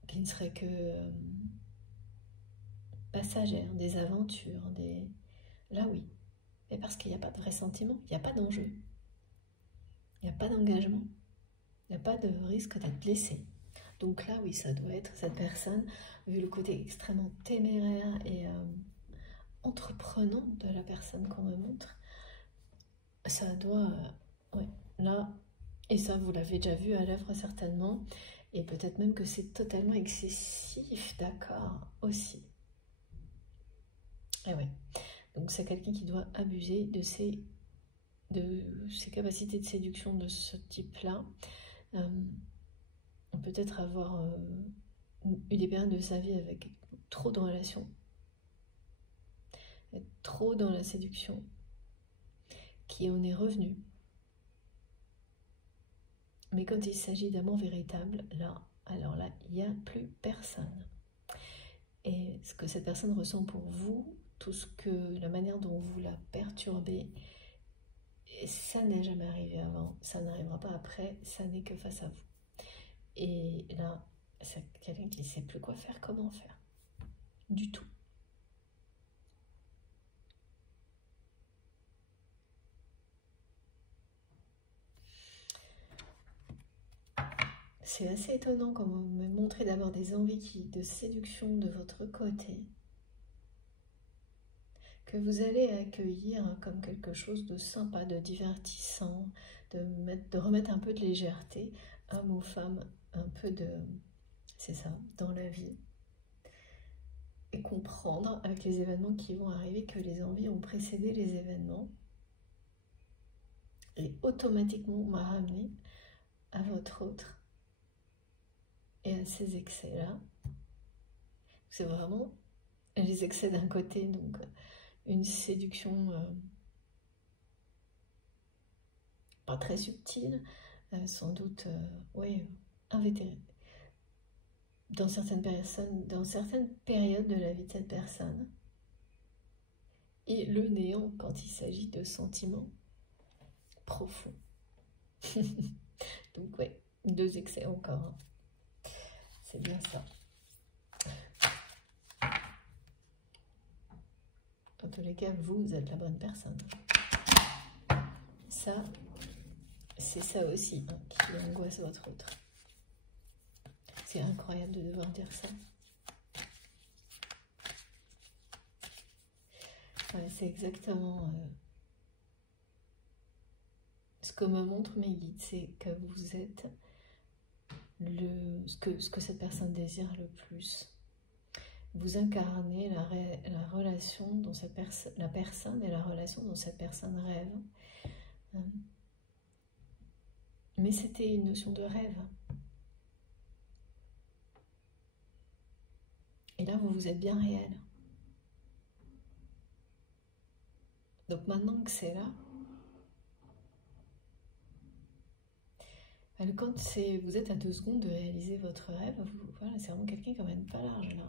qui ne seraient que passagères, des aventures, des... Là oui, mais parce qu'il n'y a pas de vrai sentiment, il n'y a pas d'enjeu, il n'y a pas d'engagement, il n'y a pas de risque d'être blessé. Donc là oui, ça doit être cette personne, vu le côté extrêmement téméraire et entreprenant de la personne qu'on me montre, ça doit... ouais, là, et ça vous l'avez déjà vu à l'œuvre certainement, et peut-être même que c'est totalement excessif, d'accord, aussi. Et ouais, donc c'est quelqu'un qui doit abuser de ses capacités de séduction de ce type-là. Peut-être avoir eu des périodes de sa vie avec trop de relations, être trop dans la séduction, qui en est revenu. Mais quand il s'agit d'amour véritable, là, alors là, il n'y a plus personne. Et ce que cette personne ressent pour vous, la manière dont vous la perturbez, ça n'est jamais arrivé avant, ça n'arrivera pas après, ça n'est que face à vous. Et là, c'est quelqu'un qui ne sait plus quoi faire, comment faire, du tout. c'est assez étonnant quand vous me montrez d'abord des envies de séduction de votre côté, que vous allez accueillir comme quelque chose de sympa, de divertissant, de remettre un peu de légèreté, homme ou femme, un peu de... c'est ça, dans la vie. Et comprendre avec les événements qui vont arriver que les envies ont précédé les événements et automatiquement m'a ramené à votre autre et à ces excès-là. C'est vraiment les excès d'un côté, donc une séduction pas très subtile, sans doute, oui, invétérée. Dans certaines personnes, dans certaines périodes de la vie de cette personne, et le néant quand il s'agit de sentiments profonds. Donc oui, 2 excès encore, hein. C'est bien ça. Dans tous les cas, vous êtes la bonne personne. Ça, c'est ça aussi, hein, qui angoisse votre autre. C'est incroyable de devoir dire ça. Ouais, c'est exactement ce que me montrent mes guides, c'est que vous êtes ce que cette personne désire le plus. Vous incarnez la relation dont la personne et la relation dont cette personne rêve. Mais c'était une notion de rêve. Et là, vous êtes bien réel. Donc maintenant que c'est là, quand vous êtes à 2 secondes de réaliser votre rêve, voilà, c'est vraiment quelqu'un qui n'emmène pas large là.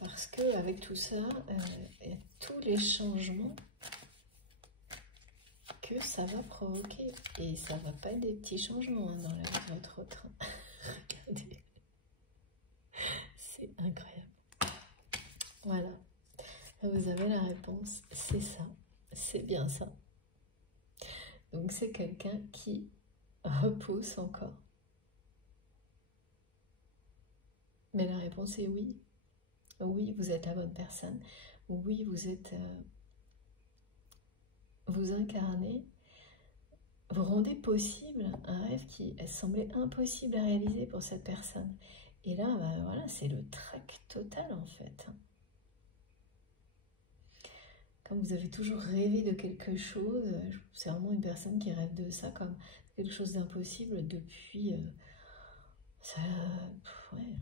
Parce que avec tout ça, il y a tous les changements que ça va provoquer. Et ça ne va pas être des petits changements, hein, dans la vie de votre autre. Regardez. C'est incroyable. Voilà. Vous avez la réponse. C'est ça. C'est bien ça. Donc c'est quelqu'un qui repousse encore. Mais la réponse est oui. Oui, vous êtes la bonne personne. Oui, vous êtes... vous incarnez, vous rendez possible un rêve qui semblait impossible à réaliser pour cette personne. Et là, bah, voilà, c'est le trac total en fait. Comme vous avez toujours rêvé de quelque chose, c'est vraiment une personne qui rêve de ça comme quelque chose d'impossible depuis ouais,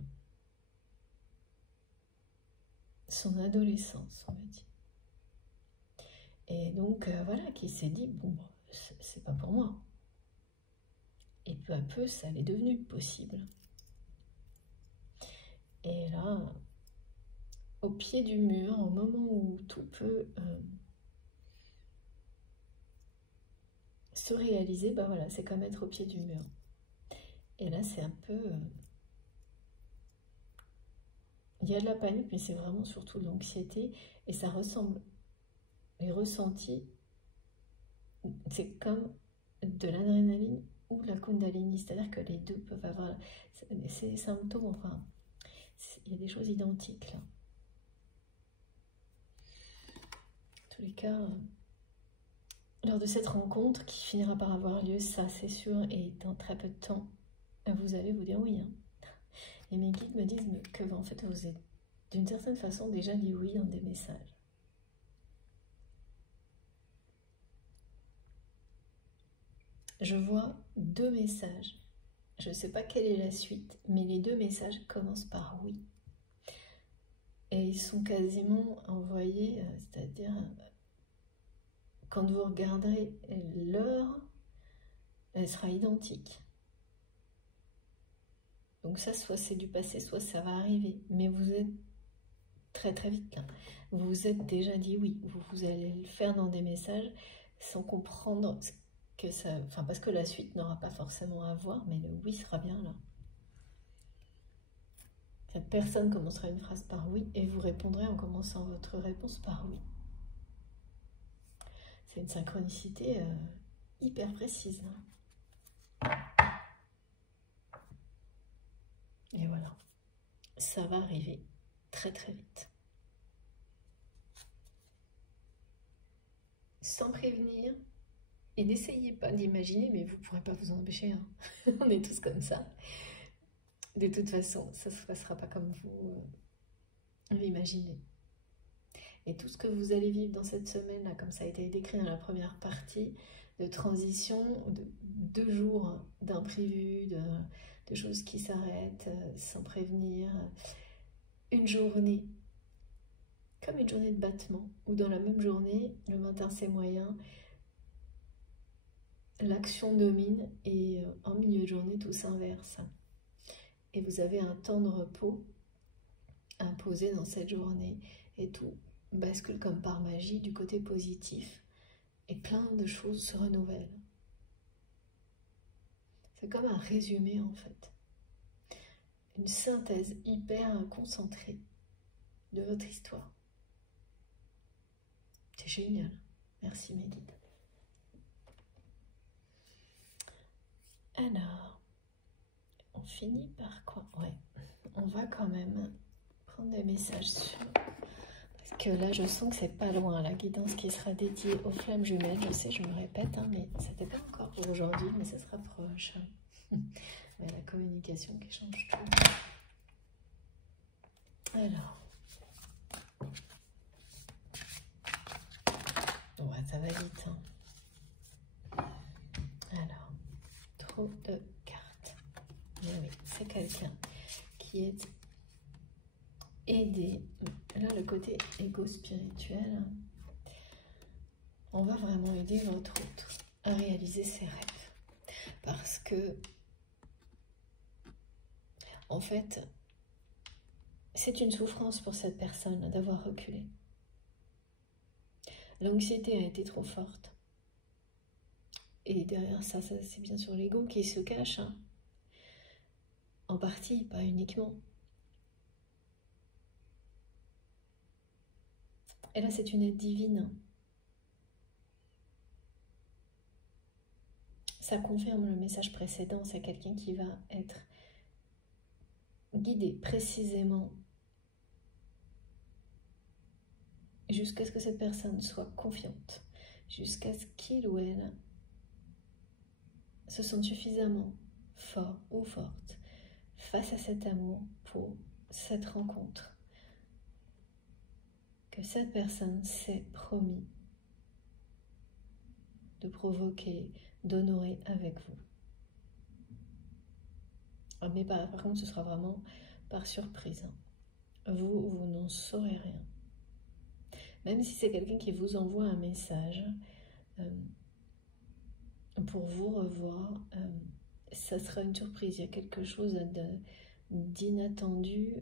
son adolescence, on va dire. Et donc, voilà, qui s'est dit, bon, c'est pas pour moi. Et peu à peu, ça l'est devenu possible. Et là, au pied du mur, au moment où tout peut se réaliser, bah voilà, c'est comme être au pied du mur. Et là, c'est un peu... il y a de la panique, mais c'est vraiment surtout de l'anxiété. Et ça ressemble... les ressentis, c'est comme de l'adrénaline ou de la kundalini. C'est-à-dire que les deux peuvent avoir ces symptômes, enfin... il y a des choses identiques, là. En tous les cas... lors de cette rencontre qui finira par avoir lieu, ça c'est sûr, et dans très peu de temps, vous allez vous dire oui. Hein. Et mes guides me disent que en fait vous êtes d'une certaine façon déjà dit oui dans des messages. Je vois 2 messages. Je ne sais pas quelle est la suite, mais les 2 messages commencent par oui. Et ils sont quasiment envoyés, c'est-à-dire... quand vous regarderez l'heure, elle sera identique. Donc ça, soit c'est du passé, soit ça va arriver. Mais vous êtes très très vite là. Vous vous êtes déjà dit oui. Vous allez le faire dans des messages sans comprendre ce que ça... enfin, parce que la suite n'aura pas forcément à voir, mais le oui sera bien là. Cette personne commencera une phrase par oui et vous répondrez en commençant votre réponse par oui. C'est une synchronicité hyper précise. Hein. Et voilà, ça va arriver très très vite. Sans prévenir, et n'essayez pas d'imaginer, mais vous ne pourrez pas vous en empêcher, hein. On est tous comme ça. De toute façon, ça ne se passera pas comme vous l'imaginez. Et tout ce que vous allez vivre dans cette semaine-là, comme ça a été décrit dans la première partie, de transition, de 2 jours d'imprévus, de choses qui s'arrêtent sans prévenir, une journée, comme une journée de battement, où dans la même journée, le matin c'est moyen, l'action domine et en milieu de journée tout s'inverse. Et vous avez un temps de repos imposé dans cette journée et tout bascule comme par magie du côté positif et plein de choses se renouvellent. C'est comme un résumé en fait, une synthèse hyper concentrée de votre histoire. C'est génial, merci mes guides. Alors, on finit par quoi? Ouais, on va quand même prendre des messages sur... Parce que là, je sens que c'est pas loin, la guidance qui sera dédiée aux flammes jumelles. Je sais, je me répète, hein, mais c'était pas encore pour aujourd'hui, mais ça se rapproche. Mais la communication qui change tout. Alors... Ouais, ça va vite. Hein. Alors, trop de cartes. Mais oui, c'est quelqu'un qui est aidé. Là, le côté égo-spirituel, on va vraiment aider votre autre à réaliser ses rêves. Parce que, en fait, c'est une souffrance pour cette personne d'avoir reculé. L'anxiété a été trop forte. Et derrière ça, c'est bien sûr l'ego qui se cache. Hein. En partie, pas uniquement. Et là, c'est une aide divine. Ça confirme le message précédent. C'est quelqu'un qui va être guidé précisément jusqu'à ce que cette personne soit confiante, jusqu'à ce qu'il ou elle se sente suffisamment fort ou forte face à cet amour pour cette rencontre, que cette personne s'est promis de provoquer, d'honorer avec vous. Mais par contre, ce sera vraiment par surprise. Vous n'en saurez rien. Même si c'est quelqu'un qui vous envoie un message pour vous revoir, ça sera une surprise. Il y a quelque chose d'inattendu.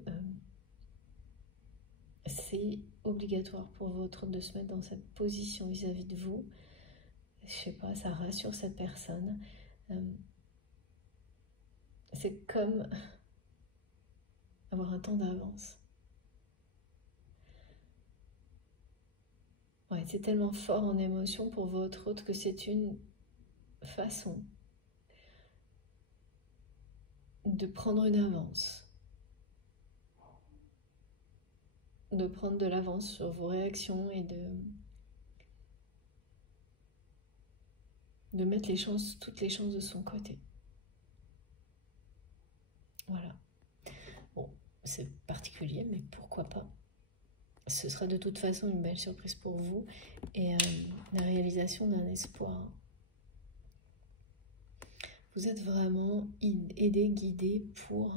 C'est obligatoire pour votre de se mettre dans cette position vis-à-vis de vous. Je sais pas, ça rassure cette personne. C'est comme avoir un temps d'avance. Ouais, c'est tellement fort en émotion pour votre autre que c'est une façon de prendre une avance, de prendre de l'avance sur vos réactions et de mettre les chances, toutes les chances de son côté. Voilà. Bon, c'est particulier, mais pourquoi pas? Ce sera de toute façon une belle surprise pour vous et la réalisation d'un espoir. Vous êtes vraiment aidé, guidé pour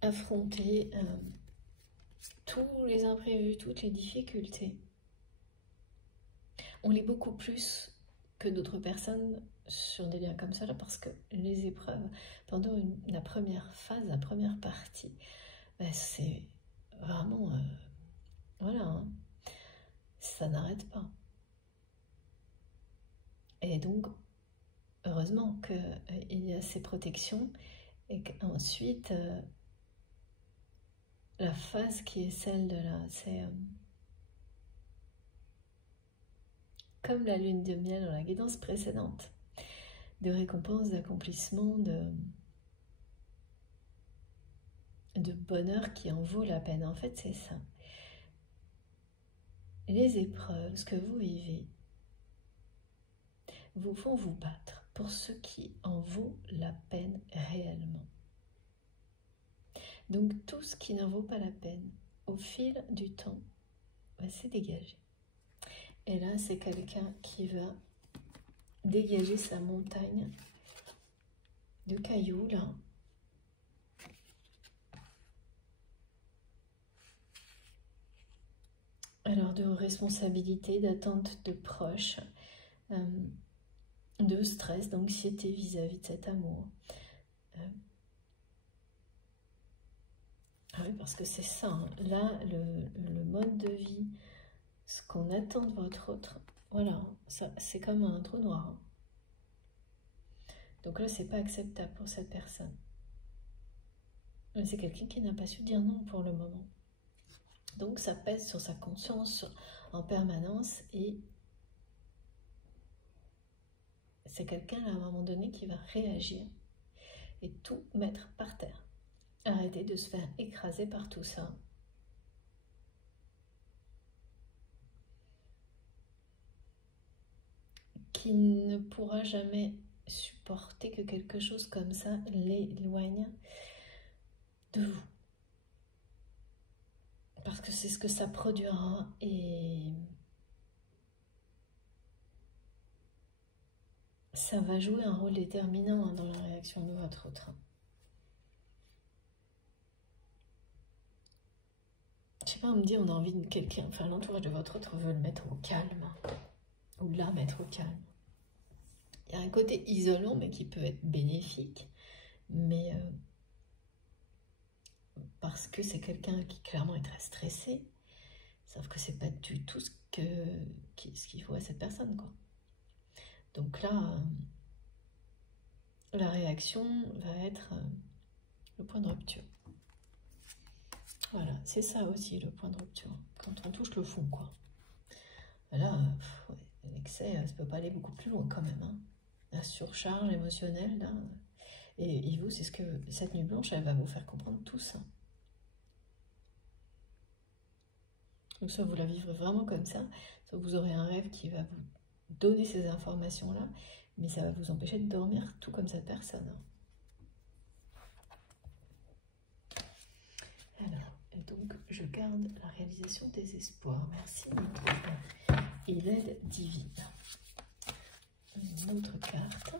affronter tous les imprévus, toutes les difficultés. On l'est beaucoup plus que d'autres personnes sur des liens comme ça, là, parce que les épreuves, pendant la première phase, la première partie, ben c'est vraiment... voilà, hein, ça n'arrête pas. Et donc, heureusement qu'il y a ces protections et qu'ensuite, la phase qui est celle de là, c'est comme la lune de miel dans la guidance précédente, de récompense, d'accomplissement, de bonheur qui en vaut la peine. En fait, c'est ça. Les épreuves, ce que vous vivez, vous font vous battre pour ce qui en vaut la peine réellement. Donc tout ce qui n'en vaut pas la peine, au fil du temps, va se dégager. Et là, c'est quelqu'un qui va dégager sa montagne de cailloux, là. Alors, de responsabilité, d'attente de proches, de stress, d'anxiété vis-à-vis de cet amour. Ah oui, parce que c'est ça, hein. Là, le mode de vie, ce qu'on attend de votre autre, voilà, c'est comme un trou noir, hein. Donc là, c'est pas acceptable pour cette personne. C'est quelqu'un qui n'a pas su dire non pour le moment. Donc ça pèse sur sa conscience en permanence et c'est quelqu'un à un moment donné qui va réagir et tout mettre par terre. Arrêtez de se faire écraser par tout ça. Qui ne pourra jamais supporter que quelque chose comme ça l'éloigne de vous. Parce que c'est ce que ça produira et ça va jouer un rôle déterminant dans la réaction de votre autre. Je sais pas, on me dit on a envie de quelqu'un, enfin l'entourage de votre autre veut le mettre au calme, ou la mettre au calme. Il y a un côté isolant mais qui peut être bénéfique, mais parce que c'est quelqu'un qui clairement est très stressé, sauf que c'est pas du tout ce qu'il faut à cette personne, quoi. Donc là, la réaction va être le point de rupture. Voilà, c'est ça aussi le point de rupture, quand on touche le fond, quoi. Là, l'excès, ça peut pas aller beaucoup plus loin quand même, hein. La surcharge émotionnelle, là. Et vous, c'est ce que cette nuit blanche, elle va vous faire comprendre tout ça. Donc soit vous la vivrez vraiment comme ça, soit vous aurez un rêve qui va vous donner ces informations-là, mais ça va vous empêcher de dormir tout comme cette personne. Alors, et donc je garde la réalisation des espoirs. Merci et l'aide divine. Une autre carte.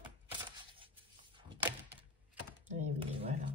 Et oui, voilà.